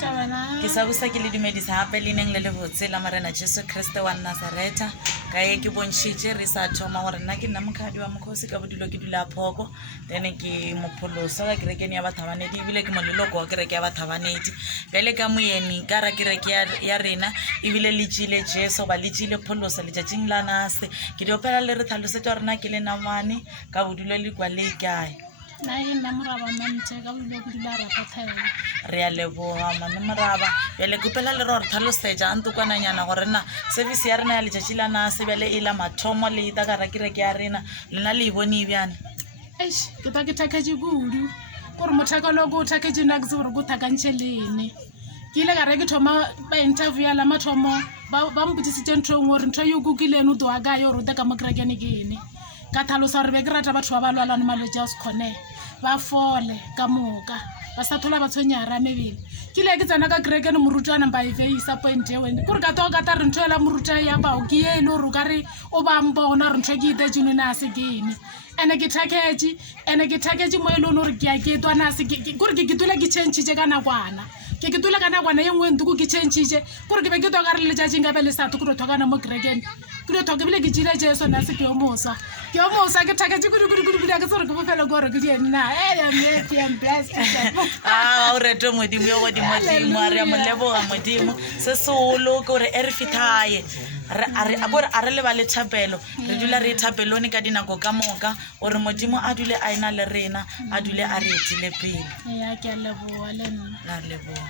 ke sa busa ke le dumedisa hape le neng le le botse la Morena Jesu Kriste wa Nazareta ka e ke bontshitse re sa thoma gore nna ke nna mokhadi wa mokhosi ka bodilo ke dula phoko then ke mopholoso ka kerekeng ya bathabanedi ebile ke moleloko wa kereke ya bathabanedi bele ka moyeni ka ra kereke ya rena ebile le tšile Jesu ba le tšile pholoso le tšatšing la nase ke di opela le re tlhalosetsa rena ke le namane ka bodilo le kwa le ikae na nna Moraba Mampshe ka bodilo ke dula Rakothela re a leboga mane Moraba bele kopela le re tlhalosetsa ntse kwananyana gore na service ya rena ya letšatši la nase bele e la mathomo le ita ka ra kereke ya rena lena le e bone bjane eish ke ta ke thaketse kudu gore mothakalo go thaketse na ke se gore go thakantšhe lene ke ile ka re ke thoma ba interview ya la mathomo ba mputisitse ntho ngwe re ntho yo kukileng o twa ka yo rota ka mo kerekene ke ene ka tlhalosa gore be ke rata batho ba ba lwalane malwetse a sekgone ba fole ka moka ba sa thola ba tshwenyara mebele ke ile ke tsena ka kerekene morutwana ba e veisa point e wena gore ka toka ta re ntho ela moruta ya bao ke ye le gore ka re o ba mbona re ntho ke ite june na se gene ene ke thaketse mo e le gore ke a ke twa na se gore ke tula ke change ka nakwana ke tula ka nakwana ye nngwe ntoko ke change gore ke be ke twa ka re le tšatšing ka be le sa tlo go thokana mo kerekene ke lo thoke bile ke jile Jesu na se ke yo mosa ke thaketse kudu ke sore ke bofelo gore ke di na ya me am blessed o rete modimo yo godimo a re a moleboga modimo se solo ke gore e re fithaye a re le ba le thapelo re dula re thapelone ka dinako ka moka gore modimo a dule a ena le rena a dule a re etile pele ya ke a leboa le nna la leboga